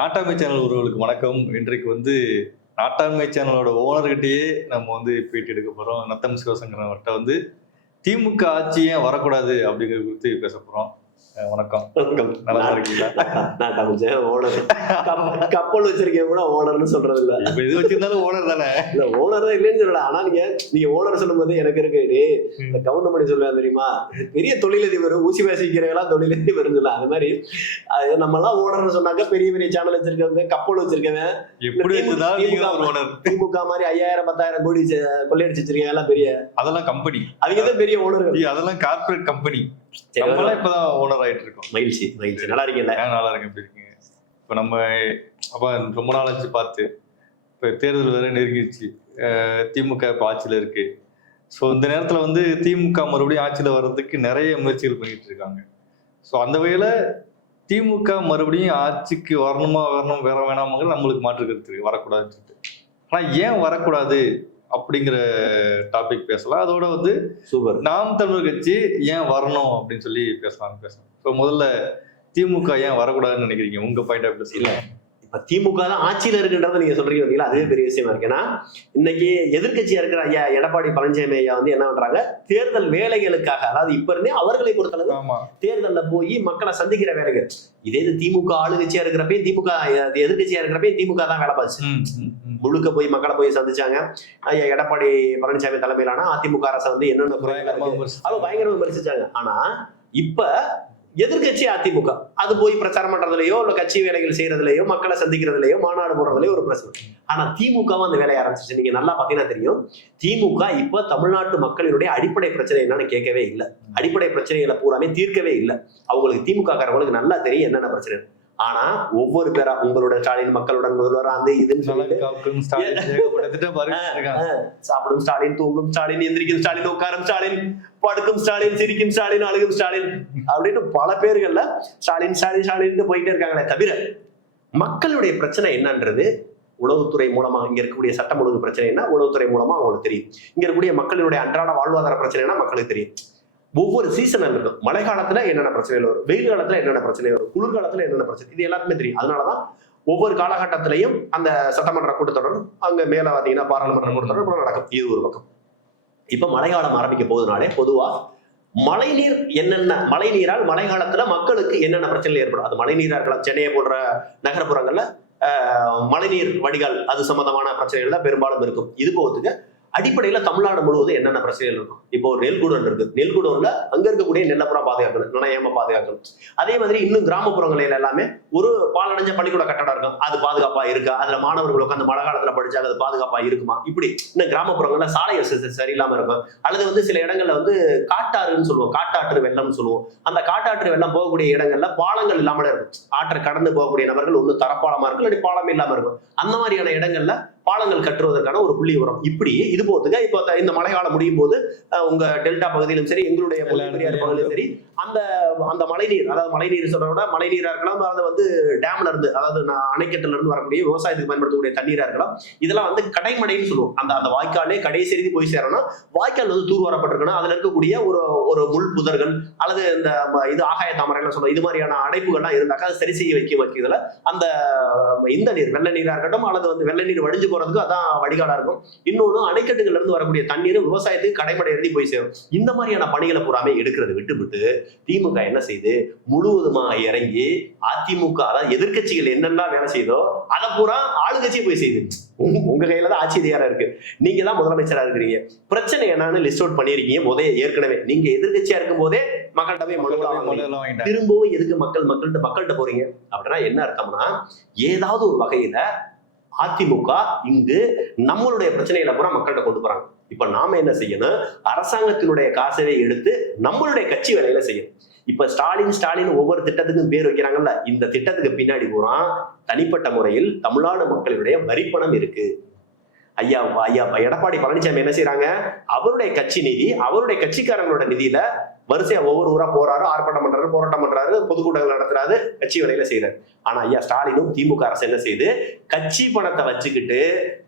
நாட்டாமை channel உறவுகளுக்கு வணக்கம். இன்றைக்கு வந்து நாட்டாண்மை சேனலோட ஓனர்கிட்டயே நம்ம வந்து பேட்டி எடுக்க போறோம். நத்தம் சிவசங்கரவர்கிட்ட வந்து திமுக ஆட்சி ஏன் வரக்கூடாது அப்படிங்கிறது குறித்து பேச போறோம். வணக்கம். நல்லா இருக்கீங்களா? நான் தமிழ்ச்சேன் ஓனர். கப்பல் வச்சிருக்கேன் கூட ஓனர்னு சொல்றது இல்ல இப்ப இது வச்சிருந்தாலும் ஓனர் தானே? இல்ல ஓனர் தான் இல்லைன்னு சொல்லல. ஆனா நீங்க நீங்க ஓனர் சொல்லும் போது எனக்கு இருக்கு டேய், இந்த கவுண்டர் பண்ணி சொல்லுவேன் தெரியுமா? பெரிய தொழிலதிபர் ஊசி வாசிக்கிறவங்களாம் தொழிலதிபர் சொல்ல அது மாதிரி நம்ம எல்லாம் ஓனர்னு சொன்னாக்க பெரிய பெரிய சேனல் வச்சிருக்கவங்க கப்பல் ஓனர். திமுக மாதிரி ஐயாயிரம் பத்தாயிரம் கோடி கொள்ளையடிச்சு வச்சிருக்கவங்க எல்லாம் பெரிய அதெல்லாம் கம்பெனி அவங்க தான் பெரிய ஓனர்கள். அதெல்லாம் கார்ப்பரேட் கம்பெனி நம்மளாம் இப்பதான் ஓனர் ஆயிட்டு இருக்கோம் மகிழ்ச்சி மகிழ்ச்சி. நல்லா இருக்கீங்கல்ல ஏன் நல்லா இருக்கு எப்படி இருக்கீங்க? இப்போ நம்ம அப்ப ரொம்ப நாள் ஆச்சு பார்த்து. இப்போ தேர்தல் வேற நெருங்கிடுச்சு. திமுக இப்போ ஆட்சியில் இருக்கு. ஸோ இந்த நேரத்தில் வந்து திமுக மறுபடியும் ஆட்சியில் வர்றதுக்கு நிறைய முயற்சிகள் பண்ணிட்டு இருக்காங்க. ஸோ அந்த வகையில் திமுக மறுபடியும் ஆட்சிக்கு வரணுமா வரணும் வேற வேணாமாங்க நம்மளுக்கு மாற்று கருத்து வரக்கூடாதுன்னு சொல்லிட்டு. ஆனால் ஏன் வரக்கூடாது? அப்படிங்கிற டாபிக் பேசலாம். அதோட வந்து சூப்பர். நாம் தமிழர் கட்சி ஏன் வரணும் அப்படின்னு சொல்லி பேசலாம்னு பேசலாம். ஸோ முதல்ல திமுக ஏன் வரக்கூடாதுன்னு நினைக்கிறீங்க? உங்க பாயிண்ட் ஆஃப் இல்ல. இப்ப திமுக தான் ஆட்சியில இருக்குன்றத நீங்க சொல்றீங்க பாத்தீங்களா அதுவே பெரிய விஷயமா இருக்கு. ஏன்னா இன்னைக்கு எதிர்க்கட்சியா இருக்கிற ஐயா எடப்பாடி பழனிசாமி ஐயா வந்து என்ன பண்றாங்க? தேர்தல் வேலைகளுக்காக அதாவது இப்ப இருந்தே அவர்களை பொறுத்தளவு தேர்தல்ல போய் மக்களை சந்திக்கிற வேலைகள். இதே இது திமுக ஆளுங்கட்சியா இருக்கிறப்பே திமுக எ- எதிர்க்கட்சியா இருக்கிறப்பே திமுக தான் வேலை பார்த்துச்சு. முழுக்க போய் மக்களை போய் சந்திச்சாங்க. ஐயா எடப்பாடி பழனிசாமி தலைமையிலான அதிமுக அரசு வந்து என்னென்ன குறைகள் பயங்கரமா அவ விமர்சிச்சாங்க. ஆனா இப்ப எதிர்க்கட்சி அதிமுக அது போய் பிரச்சாரம் பண்றதுலயோ இல்ல கட்சி வேலைகள் செய்யறதுலயோ மக்களை சந்திக்கிறதுலயோ மாநாடு போடுறதுலயோ ஒரு பிரச்சனை. ஆனா திமுகவும் அந்த வேலையை ஆரம்பிச்சிச்சு நீங்க நல்லா பாத்தீங்கன்னா தெரியும். திமுக இப்ப தமிழ்நாட்டு மக்களினுடைய அடிப்படை பிரச்சனை என்னன்னு கேட்கவே இல்லை. அடிப்படை பிரச்சனைகளை பூராமே தீர்க்கவே இல்லை. அவங்களுக்கு திமுக காரங்களுக்கு நல்லா தெரியும் என்னென்ன பிரச்சனை ஆனா ஒவ்வொரு பேரா உங்களோட ஸ்டாலின் மக்களுடன் முதல்வர் அந்த இதுன்னு. சாப்பிடும் ஸ்டாலின் தூங்கும் ஸ்டாலின் எந்திரிக்கும் ஸ்டாலின் உட்காரும் ஸ்டாலின் படுக்கும் ஸ்டாலின் சிரிக்கும் ஸ்டாலின் அழுகும் ஸ்டாலின் அப்படின்னு பல பேர்கள்ல ஸ்டாலின் ஸ்டாலின் ஸ்டாலின் போயிட்டே இருக்காங்களே தவிர மக்களுடைய பிரச்சனை என்னன்றது உளவுத்துறை மூலமா இங்க இருக்கக்கூடிய சட்டம் ஒழுங்கு பிரச்சனை என்ன? உளவுத்துறை மூலமா அவங்களுக்கு தெரியும். இங்க இருக்கக்கூடிய மக்களினுடைய அன்றாட வாழ்வாதார பிரச்சனைனா மக்களுக்கு தெரியும். ஒவ்வொரு சீசன் இருக்கும் மழை காலத்துல என்னென்ன பிரச்சனைகள் வரும்? வெயில் காலத்துல என்னென்ன பிரச்சனை வரும்? குளிர் காலத்துல என்னென்ன பிரச்சனை? இது எல்லாருக்குமே தெரியும். அதனாலதான் ஒவ்வொரு காலகட்டத்திலையும் அந்த சட்டமன்ற கூட்டத்தொடர் அங்க மேல பாத்தீங்கன்னா பாராளுமன்ற கூட்டத்தொடர் நடக்கும். இது ஒரு பக்கம். இப்ப மழைக்காலம் ஆரம்பிக்க போகுதுனாலே பொதுவா மழைநீர் என்னென்ன மழை நீரால் மழை காலத்துல மக்களுக்கு என்னென்ன பிரச்சனை ஏற்படும்? அது மழை நீரா இருக்கலாம். சென்னையை போன்ற நகர்ப்புறங்கள்ல மழைநீர் வடிகால் அது சம்பந்தமான பிரச்சனைகள் தான் பெரும்பாலும் இருக்கும். இது போகிறதுக்கு அடிப்படையில தமிழ்நாடு முழுவதும் என்னென்ன பிரச்சனைகள் இருக்கும் இப்போ ஒரு இருக்கு. நெல்குடன்ல அங்க இருக்கக்கூடிய நெல்லப்புறம் பாதுகாக்கணும் நனையாம பாதுகாக்கணும். அதே மாதிரி இன்னும் கிராமப்புறங்களில் எல்லாமே ஒரு பாலடைஞ்ச பள்ளிக்கூட கட்டடம் இருக்கும். அது பாதுகாப்பா இருக்கா? அதுல மாணவர்கள் உட்காந்து மழை காலத்துல படிச்சா அது பாதுகாப்பா இருக்குமா? இப்படி இன்னும் கிராமப்புறங்கள்ல சாலை வசதி சரியில்லாம இருக்கும். அல்லது வந்து சில இடங்கள்ல வந்து காட்டாறுன்னு சொல்லுவோம். காட்டாற்று வெள்ளம்னு சொல்லுவோம். அந்த காட்டாற்று வெள்ளம் போகக்கூடிய இடங்கள்ல பாலங்கள் இல்லாமலே இருக்கும். ஆற்றை கடந்து போகக்கூடிய நபர்கள் ஒண்ணு தரப்பாலமா இருக்கும் இல்லாட்டி பாலமே இல்லாம இருக்கும். அந்த மாதிரியான இடங்கள்ல பாலங்கள் கட்டுவதற்கான ஒரு புள்ளி வரும் இப்படி இது போதுங்க. இப்போ இந்த மழை காலம் முடியும் போது உங்க டெல்டா பகுதியிலும் சரி எங்களுடைய பெரியார் பகுதியிலும் சரி அந்த அந்த மழைநீர் அதாவது மழைநீர் சொல்றத விட மழைநீரா இருக்கலாம் அது வந்து டேம்ல இருந்து அதாவது அணைக்கட்டுல இருந்து வரக்கூடிய விவசாயத்துக்கு பயன்படுத்தக்கூடிய தண்ணீரா இருக்கலாம். இதெல்லாம் வந்து கடைமடைன்னு சொல்லுவோம். அந்த அந்த வாய்க்காலே கடைசி எழுதி போய் சேரணும். வாய்க்கால் வந்து தூர்வாரப்பட்டிருக்கணும் அதுல இருக்கக்கூடிய ஒரு ஒரு முள் புதர்கள் அல்லது இந்த இது ஆகாய தாமரைலாம் சொல்லுவோம் இது மாதிரியான அடைப்புகள்லாம் இருந்தாக்கா அதை சரி செய்ய வைக்க வைக்கிறதுல அந்த இந்த நீர் வெள்ள நீரா இருக்கட்டும் அல்லது வந்து வெள்ள நீர் வடிஞ்சு போறதுக்கு அதான் வடிகாலா இருக்கும். இன்னொன்னு அணைக்கட்டுகள்ல இருந்து வரக்கூடிய தண்ணீர் விவசாயத்துக்கு கடைமடை எழுதி போய் சேரும். இந்த மாதிரியான பணிகளை பூராமே எடுக்கிறது விட்டுவிட்டு திமுக என்ன செய்யுது முழுவதுமாக இறங்கி அதிமுக அதாவது எதிர்க்கட்சிகள் என்னெல்லாம் வேலை செய்தோ அதை பூரா ஆளுங்கட்சியே போய் செய்யுது. உங்க- கையில தான் ஆட்சி அதிகாரம் இருக்கு. நீங்க தான் முதலமைச்சரா இருக்கிறீங்க. பிரச்சனை என்னன்னு லிஸ்ட் அவுட் பண்ணிருக்கீங்க. முதல்ல ஏற்கனவே நீங்க எதிர்க்கட்சியா இருக்கும் போதே மக்கள்கிட்ட போய். திரும்பவும் எதுக்கு மக்கள் மக்கள்கிட்ட மக்கள்கிட்ட போறீங்க? அப்படின்னா என்ன அர்த்தம்னா ஏதாவது ஒரு வகையில அதிமுக இங்கு நம்மளுடைய பிரச்சனைகளை பூரா மக்கள்கிட்ட கொண்டு போறாங்க. இப்ப நாம என்ன செய்யணும்? அரசாங்கத்தினுடைய காசவே எடுத்து நம்மளுடைய கட்சி வேலையில செய்யணும். இப்ப ஸ்டாலின் ஸ்டாலின் ஒவ்வொரு திட்டத்துக்கும் பேர் வைக்கிறாங்கல்ல இந்த திட்டத்துக்கு பின்னாடி பூரா தனிப்பட்ட முறையில் தமிழ்நாடு மக்களுடைய வரிப்பணம் இருக்கு. ஐயா ஐயா எடப்பாடி பழனிசாமி என்ன செய்யறாங்க அவருடைய கட்சி நிதி அவருடைய கட்சிக்காரங்களோட நிதியில வரிசையா ஒவ்வொரு ஊரா போறாரு ஆர்ப்பாட்டம் பண்றாரு போராட்டம் பண்றாரு பொதுக்கூட்டங்கள் நடத்துறாரு கட்சி வேலையில செய்யறாரு ஆனா ஐயா ஸ்டாலினும் திமுக அரசு என்ன செய்யுது கட்சி பணத்தை வச்சுக்கிட்டு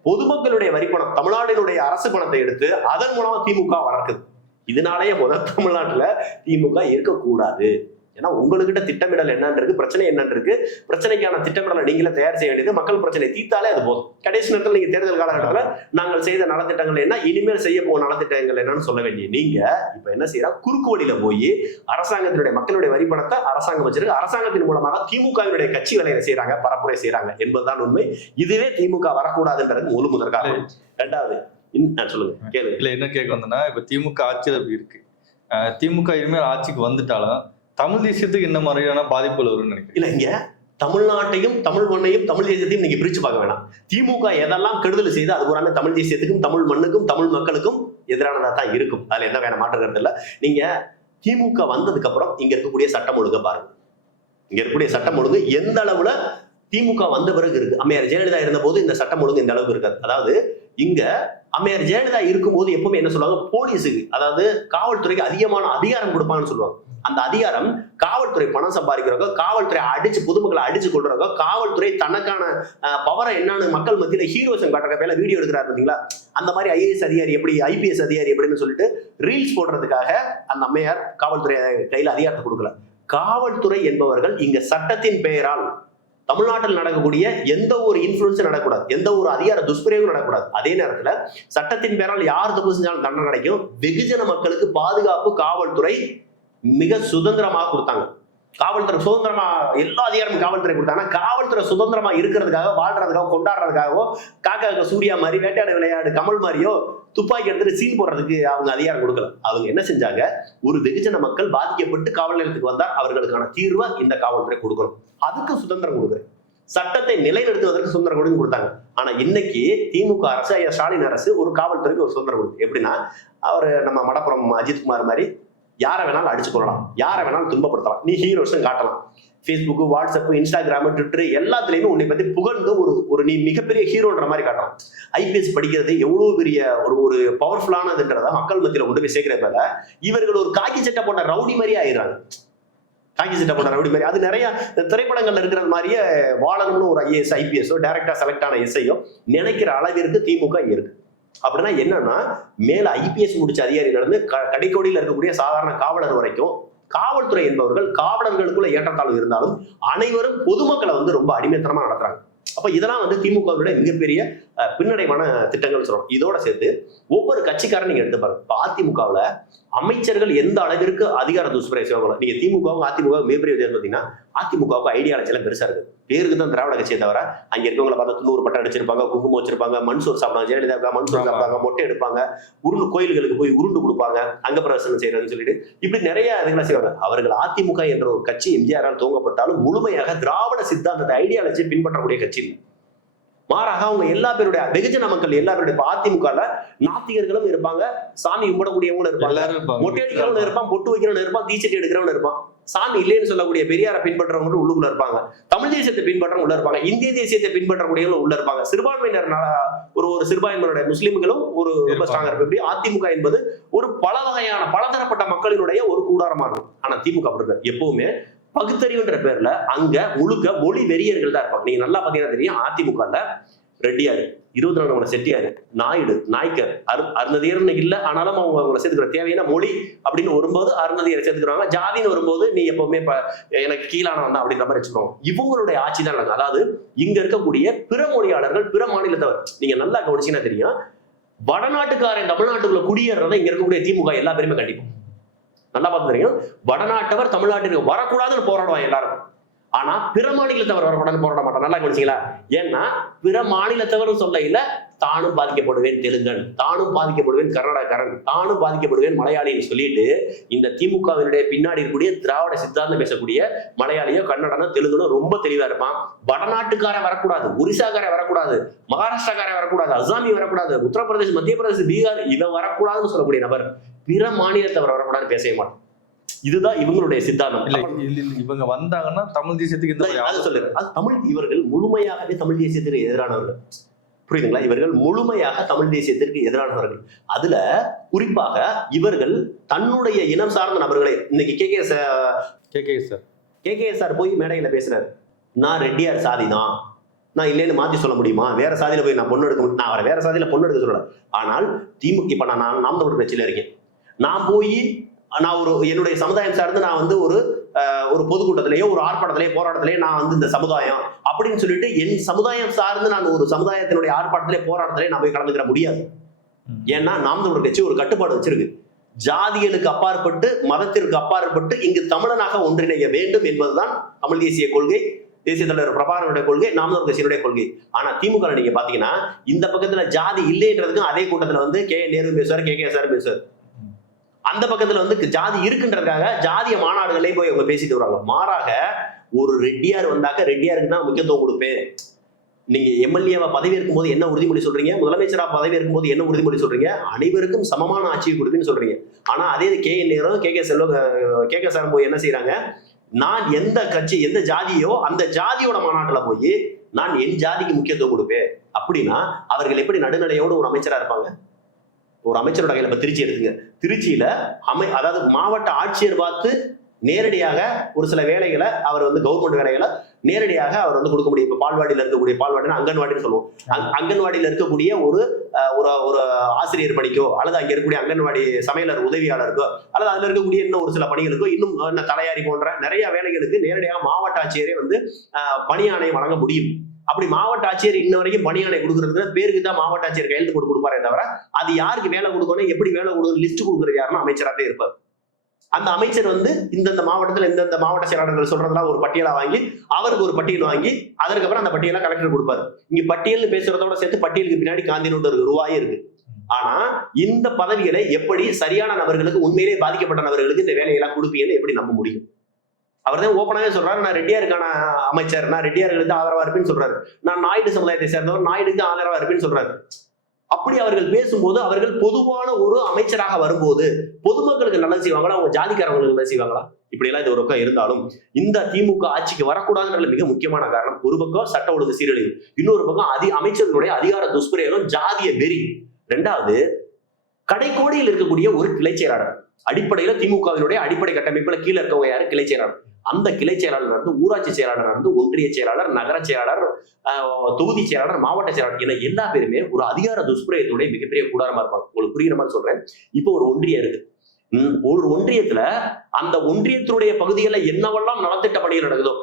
பொதுமக்களுடைய வரிப்பணம் தமிழ்நாட்டினுடைய அரசு பணத்தை எடுத்து அதன் மூலமா திமுக வளர்க்குது. இதனாலேயே முதல் தமிழ்நாட்டுல திமுக இருக்கக்கூடாது. ஏன்னா உங்ககிட்ட திட்டமிடல் என்னன்னு இருக்கு பிரச்சனை இருக்கு. பிரச்சனைக்கான திட்டமிடலை நீங்களே தயார் செய்ய வேண்டியது. மக்கள் பிரச்சனை தீர்த்தாலே அது போதும். கடைசி நேரத்தில் நீங்க தேர்தல் காலகட்டத்தில் நாங்கள் செய்த நலத்திட்டங்கள் என்ன இனிமேல் செய்ய போகும் நலத்திட்டங்கள் என்னன்னு சொல்ல வேண்டிய நீங்க இப்ப என்ன செய்யறா? குறுக்கு வழியில போய் அரசாங்கத்தினுடைய மக்களுடைய வரி பணத்தை அரசாங்கம் வச்சிருக்கு. அரசாங்கத்தின் மூலமாக திமுகவினுடைய கட்சி வேலையை செய்யறாங்க பரப்புரை செய்யறாங்க என்பதுதான் உண்மை. இதுவே திமுக வரக்கூடாதுன்றது முழு முதற் காரணம் ரெண்டாவது சொல்லுங்க. கேளு இல்ல என்ன கேட்க வந்தேன்னா இப்ப திமுக ஆட்சியில் அப்படி இருக்கு. அஹ் திமுக இனிமேல் ஆட்சிக்கு வந்துட்டாலும் தமிழ் தேசியத்துக்கு என்ன மாதிரியான பாதிப்புகள் வரும்னு நினைக்கிறேன் இல்ல இங்க தமிழ்நாட்டையும் தமிழ் மண்ணையும் தமிழ் தேசியத்தையும் நீங்க பிரிச்சு பார்க்க வேணாம். திமுக எதெல்லாம் கெடுதல் செய்து அது பூராமே தமிழ் தேசியத்துக்கும் தமிழ் மண்ணுக்கும் தமிழ் மக்களுக்கும் எதிரானதா தான் இருக்கும். அதுல எந்த வேற மாற்று கருத்து இல்ல. நீங்க திமுக வந்ததுக்கு அப்புறம் இங்க இருக்கக்கூடிய சட்டம் ஒழுங்க பாருங்க. இங்க இருக்கக்கூடிய சட்டம் ஒழுங்கு எந்த அளவுல திமுக வந்த பிறகு இருக்கு? அம்மையார் ஜெயலலிதா இருந்த போது இந்த சட்டம் ஒழுங்கு இந்த அளவுக்கு இருக்காது. அதாவது இங்க அம்மையார் ஜெயலலிதா இருக்கும்போது எப்பவுமே என்ன சொல்லுவாங்க? போலீஸுக்கு அதாவது காவல்துறைக்கு அதிகமான அதிகாரம் கொடுப்பாங்கன்னு சொல்லுவாங்க. அந்த அதிகாரம் காவல்துறை பணம் சம்பாதிக்கிறவங்க காவல்துறை அடிச்சு பொதுமக்களை அடிச்சு கொள்றவங்க காவல்துறை தனக்கான பவரை என்னன்னு மக்கள் மத்தியில ஹீரோசம் காட்டுற பேர்ல வீடியோ எடுக்கிறாரு பாத்தீங்களா? அந்த மாதிரி ஐஏஎஸ் அதிகாரி எப்படி ஐபிஎஸ் அதிகாரி எப்படின்னு சொல்லிட்டு ரீல்ஸ் போடுறதுக்காக அந்த அம்மையார் காவல்துறை கையில அதிகாரத்தை கொடுக்கல. காவல்துறை என்பவர்கள் இங்க சட்டத்தின் பெயரால் தமிழ்நாட்டில் நடக்கக்கூடிய எந்த ஒரு இன்ஃபுளுன்ஸும் நடக்கக்கூடாது. எந்த ஒரு அதிகார துஷ்பிரயோகம் நடக்கூடாது அதே நேரத்துல சட்டத்தின் பெயரால் யார் தப்பு செஞ்சாலும் தண்டனை கிடைக்கும். வெகுஜன மக்களுக்கு பாதுகாப்பு காவல்துறை மிக சுதந்திரமாக கொடுத்தாங்க. காவல்துறை சுதந்திரமா எல்லா அதிகாரமும் காவல்துறை கொடுத்தாங்க. காவல்துறை சுதந்திரமா இருக்கிறதுக்காக வாழ்றதுக்காக கொண்டாடுறதுக்காகவோ காக்கா சூர்யா மாதிரி வேட்டையாடு விளையாடு கமல் மாதிரியோ துப்பாக்கி எடுத்துட்டு சீல் போடுறதுக்கு அவங்க அதிகாரம் கொடுக்கல. அவங்க என்ன செஞ்சாங்க? ஒரு வெகுஜன மக்கள் பாதிக்கப்பட்டு காவல் நிலையத்துக்கு வந்தால் அவர்களுக்கான தீர்வை இந்த காவல்துறை கொடுக்கணும். அதுக்கு சுதந்திரம் கொடுக்குறேன். சட்டத்தை நிலைநிறுத்துவதற்கு சுதந்திரம் கொடுங்க கொடுத்தாங்க. ஆனா இன்னைக்கு திமுக அரசு ஐயா ஸ்டாலின் அரசு ஒரு காவல்துறைக்கு ஒரு சுதந்திரம் கொடுக்கு எப்படின்னா அவர் நம்ம மடப்புறம் அஜித்குமார் மாதிரி யாரை வேணாலும் அடிச்சு கொள்ளலாம் யாரை வேணாலும் துன்பப்படுத்தலாம். நீ ஹீரோஸ்னு காட்டலாம். ஃபேஸ்புக்கு வாட்ஸ்அப் இன்ஸ்டாகிராம் ட்விட்டர் எல்லாத்துலயுமே உன்னை பத்தி புகழ்ந்து ஒரு ஒரு நீ மிகப்பெரிய ஹீரோன்ற மாதிரி காட்டலாம். ஐபிஎஸ் படிக்கிறது எவ்வளவு பெரிய ஒரு ஒரு பவர்ஃபுல்லானதுன்றத மக்கள் மத்தியில் கொண்டு போய் சேர்க்கிறதால இவர்கள் ஒரு காக்கி சட்டை போட்ட ரவுடி மாதிரி ஆயிடுறாங்க. காக்கி சட்டை போட்ட ரவுடி மாதிரி. அது நிறைய திரைப்படங்கள்ல இருக்கிற மாதிரியே வாழணும்னு ஒரு ஐஏஎஸ் ஐபிஎஸ்ஓ டேரக்டா செலக்ட் ஆன எஸ்ஐயோ நினைக்கிற அளவிற்கு திமுக இருக்கு. அப்படின்னா என்னன்னா மேல ஐபிஎஸ் முடிச்ச அதிகாரிகள் இருந்து க- கடைக்கோடியில் இருக்கக்கூடிய சாதாரண காவலர் வரைக்கும் காவல்துறை என்பவர்கள் காவலர்களுக்குள்ள ஏற்றத்தாழ்வு இருந்தாலும் அனைவரும் பொதுமக்களை வந்து ரொம்ப அடிமைத்தனமா நடத்துறாங்க. அப்ப இதெல்லாம் வந்து திமுகவுடைய மிகப்பெரிய பின்னடைவான திட்டங்கள் சொல்றோம். இதோட சேர்த்து ஒவ்வொரு கட்சிக்காரன் நீங்க எடுத்து பாருங்க. இப்ப அதிமுகவுல அமைச்சர்கள் எந்த அளவிற்கு அதிகார துஷ்பிரயோகம் நீங்க திமுகவும் அதிமுக மிகப்பெரிய வித்தியாசம் பார்த்தீங்கன்னா அதிமுகவுக்கு ஐடியாலஜி எல்லாம் பெருசா இருக்கு பேருக்கு தான் திராவிட கட்சியை தவிர அங்க இருக்கவங்கள பார்த்தா துண்ணூறு பட்டம் அடிச்சிருப்பாங்க குங்குமம் வச்சிருப்பாங்க மண்சோர் சாப்பிடுவாங்க ஜெயலலிதா மண்சோர். சாப்பிடுவாங்க மொட்டை எடுப்பாங்க உருண்டு கோயில்களுக்கு போய் உருண்டு கொடுப்பாங்க அங்க பிரவேசனம் செய்யறதுன்னு சொல்லிட்டு இப்படி நிறைய இதுகளை செய்வாங்க அவர்கள் அதிமுக என்ற ஒரு கட்சி எம்ஜிஆரால் துவங்கப்பட்டாலும் முழுமையாக திராவிட சித்தாந்தத்தை ஐடியாலஜி பின்பற்றக்கூடிய கட்சி. மாறாக அவங்க எல்லா பேருடைய வெகுஜன மக்கள் எல்லா பேருடைய இப்ப அதிமுகல நாத்திகர்களும் இருப்பாங்க சாமி கும்பிடக்கூடியவங்களும் இருப்பாங்க. மொட்டை அடிக்கிறவன் இருப்பான் பொட்டு வைக்கிறவன் இருப்பான் தீச்சட்டி எடுக்கிறவன் இருப்பான் சாமி இல்லைன்னு சொல்லக்கூடிய பெரியாரை பின்பற்றவங்களும் உள்ளுக்குள்ள இருப்பாங்க. தமிழ் தேசியத்தை பின்பற்றவங்க உள்ள இருப்பாங்க. இந்திய தேசியத்தை பின்பற்றக்கூடியவங்களும் உள்ள இருப்பாங்க. சிறுபான்மையினர் ஒரு ஒரு சிறுபான்மையினருடைய முஸ்லிம்களும் ஒரு ரொம்ப. ஸ்ட்ராங்கா இருக்கும் அதிமுக என்பது ஒரு பல வகையான பலதரப்பட்ட மக்களினுடைய ஒரு கூடாரமா இருக்கும். ஆனா திமுக அப்படி. எப்பவுமே பகுத்தறிவுன்ற பேர்ல அங்க முழுக்க மொழி வெறியர்கள் தான் இருப்பாங்க. நீங்க நல்லா பாத்தீங்கன்னா தெரியும் அதிமுகல ரெட்டியார் இருபத்தி நாலு மணி செட்டியார் நாயுடு நாய்க்கர் அரு அருந்ததியர்னு இல்ல ஆனாலும் அவங்க அவங்கள சேர்த்துக்கிற தேவையான மொழி அப்படின்னு வரும்போது அருந்ததியரை சேர்த்துக்கிறாங்க. ஜாதின்னு வரும்போது நீ எப்பவுமே இப்ப எனக்கு கீழானவன் தான் அப்படின்ற மாதிரி வச்சுக்கோங்க. இவங்களுடைய ஆட்சி தான் நடக்கும் அதாவது இங்க இருக்கக்கூடிய பிற மொழியாளர்கள் பிற மாநிலத்தவர் நீங்க நல்லா கவனிச்சீங்கன்னா தெரியும். வடநாட்டுக்காரன் தமிழ்நாட்டுக்குள்ள குடியேறதை இங்க இருக்கக்கூடிய திமுக எல்லா பேருமே கண்டிப்போம் நல்லா பார்த்து தெரியும். வடநாட்டவர் தமிழ்நாட்டிற்கு வரக்கூடாதுன்னு போராடுவாங்க எல்லாரும். ஆனா பிற மாநிலத்தவர் வரக்கூடாதுன்னு போராட மாட்டான் நல்லா கவனிச்சிங்களா? ஏன்னா பிற மாநிலத்தவரும் சொல்லையில தானும் பாதிக்கப்படுவேன் தெலுங்கன். தானும் பாதிக்கப்படுவேன் கர்நாடகக்காரன். தானும் பாதிக்கப்படுவேன் மலையாளின்னு சொல்லிட்டு இந்த திமுகவினுடைய பின்னாடி இருக்கக்கூடிய திராவிட சித்தாந்தம் பேசக்கூடிய மலையாளியோ கன்னடனோ தெலுங்குனோ ரொம்ப தெளிவா இருப்பான். வடநாட்டுக்காரன் வரக்கூடாது ஒரிசாக்கார வரக்கூடாது மகாராஷ்டிராக்கார வரக்கூடாது அசாமி வரக்கூடாது உத்தரப்பிரதேஷ் மத்திய பிரதேஷ் பீகார் இவன் வரக்கூடாதுன்னு சொல்லக்கூடிய நபர் பிற மாநிலத்தவர் வரக்கூடாதுன்னு பேசவே மாட்டான். இதுதான் இவங்களுடைய சித்தாந்தம். இல்ல இவங்க வந்தாங்கன்னா தமிழ் தேசியத்துக்கு இந்த சொல்லுங்க. அது தமிழ் இவர்கள் முழுமையாகவே தமிழ் தேசியத்திற்கு எதிரானவர்கள். புரியுதுங்களா? இவர்கள் முழுமையாக தமிழ் தேசியத்திற்கு எதிரானவர்கள். அதுல குறிப்பாக இவர்கள் தன்னுடைய இனம் சார்ந்த நபர்களை இன்னைக்கு K K K K sir. K K sir போய் மேடையில பேசுறாரு. நான் ரெட்டியார் சாதி தான். நான் இல்லைன்னு மாத்தி சொல்ல முடியுமா? வேற சாதியில போய் நான் பொண்ணு எடுக்க முடியும். நான் அவரை வேற சாதியில பொண்ணு எடுக்க சொல்லல. ஆனால் திமுக இப்ப நான் நாம் தமிழர் கட்சியில இருக்கேன். நான் போய் நான் ஒரு என்னுடைய சமுதாயம் சார்ந்து நான் வந்து ஒரு ஒரு பொதுக்கூட்டத்திலேயோ ஒரு ஆர்ப்பாட்டத்திலேயோ போராட்டத்திலேயோ நான் வந்து இந்த சமுதாயம் அப்படின்னு சொல்லிட்டு என் சமுதாயம் சார்ந்து நான் ஒரு சமுதாயத்தினுடைய ஆர்ப்பாட்டத்திலே போராட்டத்திலே நான் போய் கலந்துக்கிற முடியாது. ஏன்னா நாம் தமிழர் கட்சி ஒரு கட்டுப்பாடு வச்சிருக்கு. ஜாதிகளுக்கு அப்பாற்பட்டு மதத்திற்கு அப்பாற்பட்டு இங்கு தமிழனாக ஒன்றிணைய வேண்டும் என்பதுதான் தமிழ் தேசிய கொள்கை தேசிய தலைவர் பிரபாகரனுடைய கொள்கை நாம் தமிழர் கட்சியினுடைய கொள்கை. ஆனா திமுக நீங்க பாத்தீங்கன்னா இந்த பக்கத்துல ஜாதி இல்லைன்றதுக்கும் அதே கூட்டத்துல வந்து கே. நேரு பேசுவார் கே. கே. சார் பேசுவார். அந்த பக்கத்துல வந்து ஜாதி இருக்குன்றதுக்காக ஜாதிய மாநாடுகளே போய் அவங்க பேசிட்டு வராங்க மாறாக ஒரு ரெட்டியார் வந்தாக்க ரெட்டியாருக்கு தான் முக்கியத்துவம் கொடுப்பேன். நீங்க எம்எல்ஏவா பதவி இருக்கும் போது என்ன உறுதிமொழி சொல்றீங்க? முதலமைச்சரா பதவி இருக்கும் போது என்ன உறுதிமொழி சொல்றீங்க? அனைவருக்கும் சமமான ஆட்சியை கொடுக்குன்னு சொல்றீங்க. ஆனா அதே கே. நேரம் K. K. Selva K. K. Sir போய் என்ன செய்யறாங்க நான் எந்த கட்சி எந்த ஜாதியோ அந்த ஜாதியோட மாநாட்டுல போய் நான் என் ஜாதிக்கு முக்கியத்துவம் கொடுப்பேன். அப்படின்னா அவர்கள் எப்படி நடுநிலையோடு ஒரு அமைச்சரா இருப்பாங்க? ஒரு அமைச்சரோட கையில் இப்ப திருச்சி எடுத்துங்க. திருச்சியில அமை அதாவது மாவட்ட ஆட்சியர் பார்த்து நேரடியாக ஒரு சில வேலைகளை அவர் வந்து கவர்மெண்ட் வேலைகளை நேரடியாக அவர் வந்து கொடுக்க முடியும். இப்ப பால்வாடியில் இருக்கக்கூடிய பால்வாடினா அங்கன்வாடின்னு சொல்லுவோம். அங்க- அங்கன்வாடியில் இருக்கக்கூடிய ஒரு அஹ், ஒரு ஒரு ஆசிரியர் பணிக்கோ அல்லது அங்கே இருக்கக்கூடிய அங்கன்வாடி சமையலர் உதவியாளருக்கோ அல்லது அதுல இருக்கக்கூடிய இன்னும் ஒரு சில பணிகளுக்கோ இன்னும் என்ன தலையாரி போன்ற நிறைய வேலைகளுக்கு நேரடியாக மாவட்ட ஆட்சியரே வந்து பணி ஆணையம் வழங்க முடியும். அப்படி மாவட்ட ஆட்சியர் இன்ன வரைக்கும் பணி கொடுக்குறது பேருக்கு தான் மாவட்ட ஆட்சியர் கையெழுத்து போட்டு கொடுப்பாரே தவிர அது யாருக்கு வேலை கொடுக்கணும் எப்படி வேலை கொடுக்கணும் லிஸ்ட் கொடுக்குறது யாருன்னா அமைச்சராக இருப்பார். அந்த அமைச்சர் வந்து இந்தந்த மாவட்டத்தில் இந்தந்த மாவட்ட செயலாளர்கள் சொல்றதெல்லாம் ஒரு பட்டியலா வாங்கி அவருக்கு ஒரு பட்டியல் வாங்கி அதற்கப்புறம் அந்த பட்டியலாம் கலெக்டர் கொடுப்பாரு. இங்க பட்டியல் பேசுறதோட சேர்த்து பட்டியலுக்கு பின்னாடி காந்தி நோட்டு இருக்கு ரூபாயே இருக்கு. ஆனா இந்த பதவிகளை எப்படி சரியான நபர்களுக்கு உண்மையிலே பாதிக்கப்பட்ட நபர்களுக்கு இந்த வேலையெல்லாம் கொடுப்பீங்கன்னு எப்படி நம்ப முடியும்? அவர் தான் ஓப்பனாகவே சொல்றாரு. நான் ரெட்டியாருக்கான அமைச்சர். நான் ரெட்டியார்களுக்கு ஆதரவா இருப்பேன்னு சொல்றாரு. நான் நாயுடு சமுதாயத்தை சேர்ந்தவர் நாயுடுக்கு ஆதரவா இருப்பேன்னு சொல்றாரு. அப்படி அவர்கள் பேசும்போது அவர்கள் பொதுவான ஒரு அமைச்சராக வரும்போது பொதுமக்களுக்கு நல்லது செய்வாங்களா? அவங்க ஜாதிக்காரங்களுக்கு நல்லது செய்வாங்களா? இப்படி எல்லாம் இது ஒரு பக்கம் இருந்தாலும் இந்த திமுக ஆட்சிக்கு வரக்கூடாதுன்ற மிக முக்கியமான காரணம். ஒரு பக்கம் சட்ட ஒழுங்கு சீரழிவு. இன்னொரு பக்கம் அதி அமைச்சர்களுடைய அதிகார துஷ்பிரயோகம் ஜாதிய வெறி ரெண்டாவது கடைக்கோடியில் இருக்கக்கூடிய ஒரு கிளை செயலாளர். அடிப்படையில திமுகவினுடைய அடிப்படை கட்டமைப்புல கீழே இருக்கவங்க யாரு? கிளை செயலாளர். அந்த கிளை செயலாளர் இருந்து ஊராட்சி செயலாளர் இருந்து ஒன்றிய செயலாளர் நகர செயலாளர் ஆஹ், தொகுதி செயலாளர் மாவட்ட செயலாளர் என எல்லா பேருமே ஒரு அதிகார துஷ்பிரயத்துடைய மிகப்பெரிய கூடாரமா இருப்பாங்க. உங்களுக்கு புரியுற மாதிரி சொல்றேன். இப்போ ஒரு ஒன்றியம் இருக்கு. ஒரு ஒன்றியத்துல அந்த ஒன்றியத்தினுடைய பகுதிகளில் என்னவெல்லாம் நலத்திட்ட பணிகள் நடக்குதோ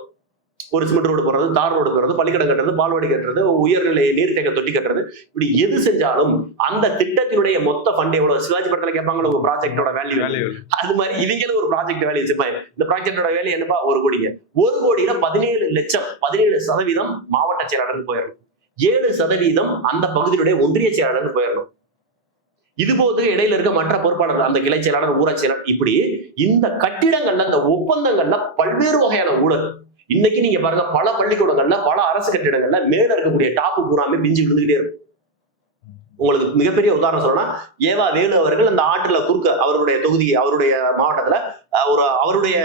ஒரு சிமெண்ட் ரோடு போடுறது தார் ரோடு போடுறது பள்ளிக்கடம் கட்டுறது பால்வாடி கட்டுறது உயர்நிலை நீர்த்தேக்க தொட்டி கட்டுறது. இப்படி எது செஞ்சாலும் அந்த திட்டத்தினுடைய மொத்த ஃபண்ட் எவ்வளவு? சிவாஜி படத்துல கேட்பாங்களோ உங்க ப்ராஜெக்டோட வேல்யூ வேலை அது மாதிரி இவங்களும் ஒரு ப்ராஜெக்ட் வேலையை வச்சிருப்பாங்க. இந்த ப்ராஜெக்டோட வேலை என்னப்பா? ஒரு கோடிங்க. ஒரு கோடியில பதினேழு லட்சம் பதினேழு சதவீதம் மாவட்ட செயலாளருக்கு போயிடணும். ஏழு சதவீதம் அந்த பகுதியினுடைய ஒன்றிய செயலாளருக்கு போயிடணும். இது போது இடையில இருக்க மற்ற பொறுப்பாளர்கள் அந்த கிளை செயலாளர் ஊராட்சி செயலாளர் இப்படி இந்த கட்டிடங்கள்ல இந்த ஒப்பந்தங்கள்ல பல்வேறு வகையான ஊழல். இன்னைக்கு நீங்க பாருங்க பல பள்ளிக்கூடங்கள்ல பல அரசு கட்டிடங்கள்ல மேல இருக்கக்கூடிய டாப்பு பூராமே பிஞ்சு விழுந்துகிட்டே இருக்கும். உங்களுக்கு மிகப்பெரிய உதாரணம் சொல்லணும்னா ஏவா வேலு அவர்கள் அந்த ஆற்றுல குறுக்க அவருடைய தொகுதி அவருடைய மாவட்டத்துல ஒரு அவருடைய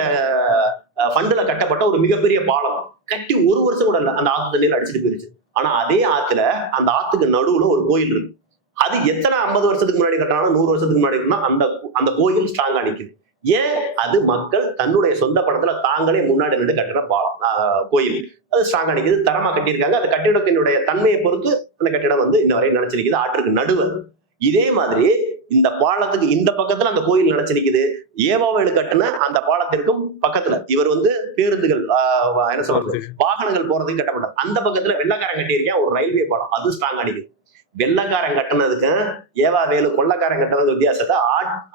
ஃபண்டுல கட்டப்பட்ட ஒரு மிகப்பெரிய பாலம். கட்டி ஒரு வருஷம் கூட இல்லை அந்த ஆத்து தண்ணியில் அடிச்சுட்டு போயிருச்சு. ஆனா அதே ஆத்துல அந்த ஆத்துக்கு நடுவுல ஒரு கோயில் இருக்கு. அது எத்தனை ஐம்பது வருஷத்துக்கு முன்னாடி கட்டினாலும் நூறு வருஷத்துக்கு முன்னாடி கட்டினா அந்த அந்த கோயில் ஸ்ட்ராங்கா நிக்குது. ஏன் அது மக்கள் தன்னுடைய சொந்த பணத்துல தாங்களே முன்னாடி நின்று கட்டுற பாலம் கோயில். அது ஸ்ட்ராங்கா நிக்குது. தரமா கட்டியிருக்காங்க. அந்த கட்டிடத்தினுடைய தன்மையை பொறுத்து அந்த கட்டிடம் வந்து இன்ன வரை நினைச்சு நிக்குது. ஆற்றுக்கு நடுவு. இதே மாதிரி இந்த பாலத்துக்கு இந்த பக்கத்துல அந்த கோயில் நினைச்சு நிக்குது. ஏவாவேலு கட்டின அந்த பாலத்திற்கும் பக்கத்துல இவர் வந்து பேருந்துகள் என்ன சொல்றது? வாகனங்கள் போறதுக்கு கட்டப்பட்டது அந்த பக்கத்துல வெள்ளக்காரன் கட்டியிருக்கேன். ஒரு ரயில்வே பாலம். அது ஸ்ட்ராங் அடிக்குது வெள்ளக்காரன் கட்டினதுக்கு ஏவா வேலு கொள்ளக்காரன் கட்டினது வித்தியாசத்தை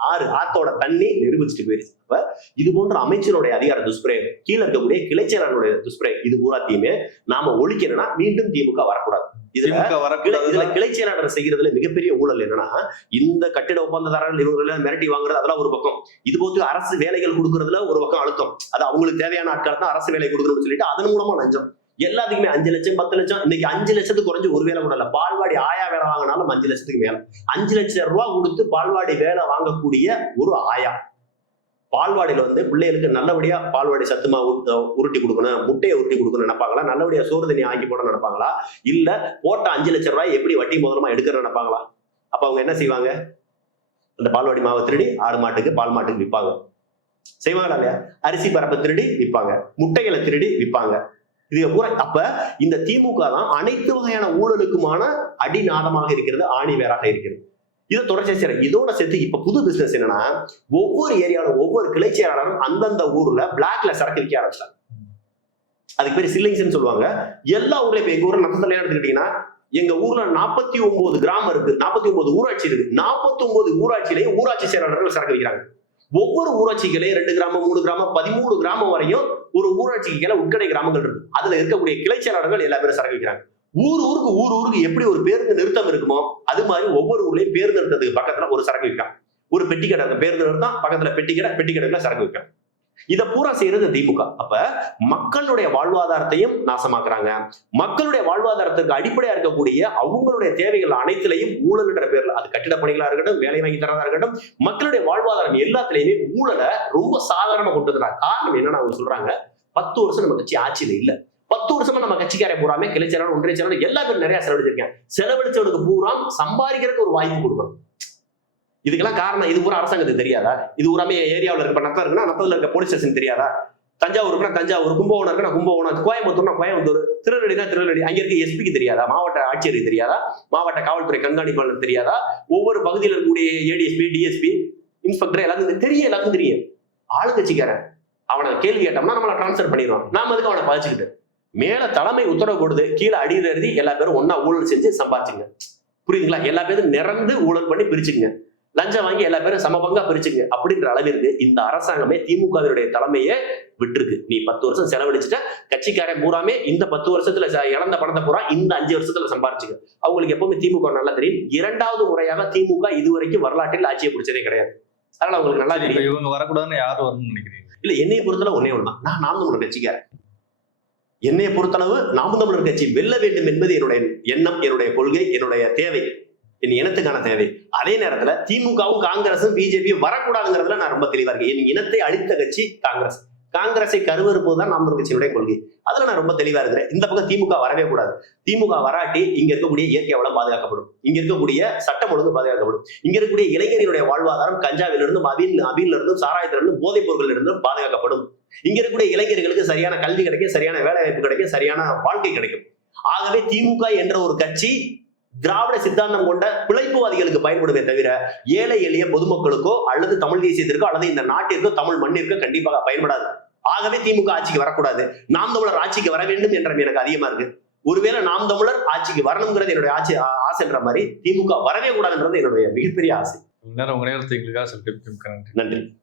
ஆறு ஆத்தோட தண்ணி நிரூபிச்சுட்டு போயிருச்சு. அப்ப இது போன்ற அமைச்சருடைய அதிகார துஷ்பிரயோகம் கீழே இருக்கக்கூடிய கிளைச்சேரனுடைய துஷ்பிரயோகம் இது பூராத்தையுமே நாம ஒழிக்கணும்னா மீண்டும் திமுக வரக்கூடாது. இதுல இதுல கிளைச்செயலாளர் செய்யறதுல மிகப்பெரிய ஊழல் என்னன்னா இந்த கட்டிட ஒப்பந்ததாரர்கள் இவங்களை மிரட்டி வாங்குறது அதெல்லாம் ஒரு பக்கம். இது போத்து அரசு வேலைகள் கொடுக்கறதுல ஒரு பக்கம் அழுத்தம். அது அவங்களுக்கு தேவையான ஆட்கள் தான் அரசு வேலை கொடுக்கணும்னு சொல்லிட்டு அதன் மூலமா லஞ்சம். எல்லாத்துக்குமே அஞ்சு லட்சம் பத்து லட்சம். இன்னைக்கு அஞ்சு லட்சத்துக்கு குறைஞ்சு ஒரு வேலை கூட பால்வாடி ஆயா வேலை வாங்கினாலும் அஞ்சு லட்சத்துக்கு மேல. அஞ்சு லட்சம் ரூபாய் கொடுத்து பால்வாடி வேலை வாங்கக்கூடிய ஒரு ஆயா. பால்வாடியில வந்து பிள்ளைகளுக்கு நல்லபடியா பால்வாடி சத்துமா உருட்டி கொடுக்கணும் முட்டையை உருட்டி கொடுக்கணும் நினைப்பாங்களா? நல்லபடியா சோறு தண்ணி ஆக்கி போட நினைப்பாங்களா? இல்ல போட்ட அஞ்சு லட்சம் ரூபாய் எப்படி வட்டி முதலமா எடுக்கிற நினைப்பாங்களா? அப்ப அவங்க என்ன செய்வாங்க? அந்த பால்வாடி மாவை திருடி ஆடு மாட்டுக்கு பால் மாட்டுக்கு விற்பாங்க. செய்வாங்களா இல்லையா? அரிசி பரப்பை திருடி விற்பாங்க. முட்டைகளை திருடி விற்பாங்க. இது பூரா அப்ப இந்த திமுக தான் அனைத்து வகையான ஊழலுக்குமான அடிநாதமாக இருக்கிறது ஆணி வேறாக இருக்கிறது. இதை தொடர்ச்சியா செய்யறேன் இதோட சேர்த்து இப்ப புது பிசினஸ் என்னன்னா ஒவ்வொரு ஏரியாவிலும் ஒவ்வொரு கிளை செயலாளரும் அந்தந்த ஊர்ல பிளாக்ல சரக்கு விற்க ஆரம்பிச்சாங்க அதுக்கு பேர் சில்லிங்ஸ்ன்னு சொல்லுவாங்க. எல்லா ஊர்லயும் இப்ப எங்க ஊர்ல நத்தத்துல எடுத்துக்கிட்டீங்கன்னா எங்க ஊர்ல நாற்பத்தி ஒன்பது கிராமம் இருக்கு. நாற்பத்தி ஒன்பது ஊராட்சி இருக்கு. நாற்பத்தி ஒன்பது ஊராட்சியிலேயே ஊராட்சி செயலாளர்கள் சரக்கு வைக்கிறாங்க ஒவ்வொரு ஊராட்சிகளே ரெண்டு கிராமம் மூணு கிராமம் பதிமூணு கிராமம் வரையும் ஒரு ஊராட்சிக்கு கீழே உட்கடை கிராமங்கள் இருக்கு. அதுல இருக்கக்கூடிய கிளை செயலாளர்கள் எல்லா பேரும் சரக்கு வைக்கிறாங்க ஊர் ஊருக்கு ஊர் ஊருக்கு எப்படி ஒரு பேருந்து நிறுத்தம் இருக்குமோ அது மாதிரி ஒவ்வொரு ஊர்லயும் பேருந்து நிறுத்தத்துக்கு பக்கத்துல ஒரு சரக்கு வைக்கலாம் ஒரு பெட்டி கடை பேருந்து நிறுத்தம் பக்கத்துல பெட்டி கடை பெட்டி கடையில சரக்கு வைக்கலாம் இதை பூரா செய்யறது திமுக அப்ப மக்களுடைய வாழ்வாதாரத்தையும் நாசமாக்குறாங்க. மக்களுடைய வாழ்வாதாரத்துக்கு அடிப்படையா இருக்கக்கூடிய அவங்களுடைய தேவைகள் அனைத்திலையும் ஊழல் என்ற பேர்ல அது கட்டிட பணிகளா இருக்கட்டும் வேலை வாங்கி தரதா இருக்கட்டும் மக்களுடைய வாழ்வாதாரம் எல்லாத்துலயுமே ஊழலை ரொம்ப சாதாரணமா கொண்டு வந்துறாங்க காரணம் என்னன்னு அவங்க சொல்றாங்க பத்து வருஷம் நம்ம கட்சி ஆட்சியில இல்ல. பத்து வருஷமா நம்ம கட்சிக்கார பூராமே கிளை ஒன்றிய செயலாளர் எல்லா பேரும் நிறைய செலவழிச்சிருக்கேன் செலவழிச்சவனுக்கு பூரா சம்பாதிக்கிறதுக்கு ஒரு வாய்ப்பு கொடுக்கணும். இதுக்கெல்லாம் காரணம் இது பூரா அரசாங்கத்துக்கு தெரியாதா? இது பூராமே ஏரியாவில் இருக்க நத்தம் இருக்குன்னா நத்தத்தில் இருக்க போலீஸ் ஸ்டேஷன் தெரியாதா? தஞ்சாவூர் இருக்குன்னா தஞ்சாவூர் கும்பகோணம் இருக்குன்னா கும்பகோணம் கோயம்புத்தூர்னா கோயம்புத்தூர் திருநெல்வேலினா திருநெல்வேலி. அங்கே இருக்க எஸ்பிக்கு தெரியாதா? மாவட்ட ஆட்சியருக்கு தெரியாதா? மாவட்ட காவல்துறை கண்காணிப்பாளர் தெரியாதா? ஒவ்வொரு பகுதியில் இருக்கக்கூடிய ஏடிஎஸ்பி டிஎஸ்பி இன்ஸ்பெக்டர் எல்லாத்துக்கும் தெரியும். எல்லாத்துக்கும் தெரியும். ஆளுங்கட்சிக்காரன் அவனை கேள்வி கேட்டோம்னா நம்மளை ட்ரான்ஸ்ஃபர் பண்ணிடுவான். நாம அதுக்கு அவனை பதிச்சுக்கிட்டு? மேல தலைமை உத்தரவு கொடுத்து கீழே அடியில் எழுதி எல்லா பேரும் ஒன்னா ஊழல் செஞ்சு சம்பாதிச்சுங்க. புரியுதுங்களா? எல்லா பேரும் நிறந்து ஊழல் பண்ணி பிரிச்சுக்குங்க. லஞ்சம் வாங்கி எல்லா பேரும் சம பங்கா பிரிச்சுங்க அப்படின்ற அளவிற்கு இந்த அரசாங்கமே திமுகவினுடைய தலைமையே விட்டுருக்கு. நீ பத்து வருஷம் செலவழிச்சுட்ட கட்சிக்காரன் பூராமே இந்த பத்து வருஷத்துல இழந்த பணத்தை பூரா இந்த அஞ்சு வருஷத்துல சம்பாரிச்சுக்க. அவங்களுக்கு எப்பவுமே திமுக நல்லா தெரியும். இரண்டாவது முறையாக திமுக இதுவரைக்கும் வரலாற்றில் ஆட்சியை பிடிச்சதே கிடையாது. அதனால அவங்களுக்கு நல்லா தெரியும். இவங்க வரக்கூடாதுன்னு யார் வரணும்னு நினைக்கிறீங்க? இல்ல என்னைய பொறுத்தளவு ஒன்னே ஒண்ணுதான். நான் நாம் தமிழர் கட்சிக்காரன். என்னைய பொறுத்தளவு நாம் தமிழர் கட்சி வெல்ல வேண்டும் என்பது என்னுடைய எண்ணம் என்னுடைய கொள்கை என்னுடைய தேவை. என் இனத்துக்கான தேவை. அதே நேரத்துல திமுகவும் காங்கிரசும் பிஜேபியும் வரக்கூடாதுங்கிறதுல நான் ரொம்ப தெளிவா இருக்கேன். என் இனத்தை அழித்த கட்சி காங்கிரஸ். காங்கிரஸை கருவறுப்பதுதான் நாம் தமிழர் கட்சியினுடைய கொள்கை. அதுல நான் ரொம்ப தெளிவா இருக்கிறேன். இந்த பக்கம் திமுக வரவே கூடாது. திமுக வராட்டி இங்க இருக்கக்கூடிய இயற்கை வளம் பாதுகாக்கப்படும். இங்க இருக்கக்கூடிய சட்டம் ஒழுங்கு பாதுகாக்கப்படும். இங்க இருக்கக்கூடிய இளைஞர்களுடைய வாழ்வாதாரம் கஞ்சாவிலிருந்தும் அபில் அபில இருந்தும் சாராயத்திலிருந்தும் போதைப் பொருளிலிருந்தும் பாதுகாக்கப்படும். இங்க இருக்கக்கூடிய இளைஞர்களுக்கு சரியான கல்வி கிடைக்கும் சரியான வேலை வாய்ப்பு கிடைக்கும் சரியான வாழ்க்கை கிடைக்கும். ஆகவே திமுக என்ற ஒரு கட்சி திராவிட சித்தாந்தம் கொண்ட பிழைப்புவாதிகளுக்கு பயன்படுமே தவிர ஏழை எளிய பொதுமக்களுக்கோ அல்லது தமிழ் தேசியத்திற்கோ அல்லது இந்த நாட்டிற்கோ தமிழ் மண்ணிற்கோ கண்டிப்பாக பயன்படாது. ஆகவே திமுக ஆட்சிக்கு வரக்கூடாது. நாம் தமிழர் ஆட்சிக்கு வர வேண்டும் என்ற எனக்கு அதிகமா இருக்கு. ஒருவேளை நாம் தமிழர் ஆட்சிக்கு வரணுங்கிறது என்னுடைய ஆட்சி ஆசைன்ற மாதிரி திமுக வரவே கூடாதுன்றது என்னுடைய மிகப்பெரிய ஆசை. நேரம் உங்க நேரத்தை எங்களுக்காக நன்றி.